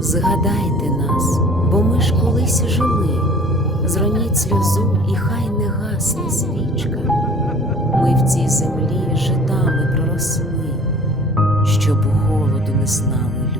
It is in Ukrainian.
згадайте нас, бо ми ж колись жили. Зроніть сльозу, і хай не гасне свічка. Ми в цій землі житами проросли, щоб голоду не знали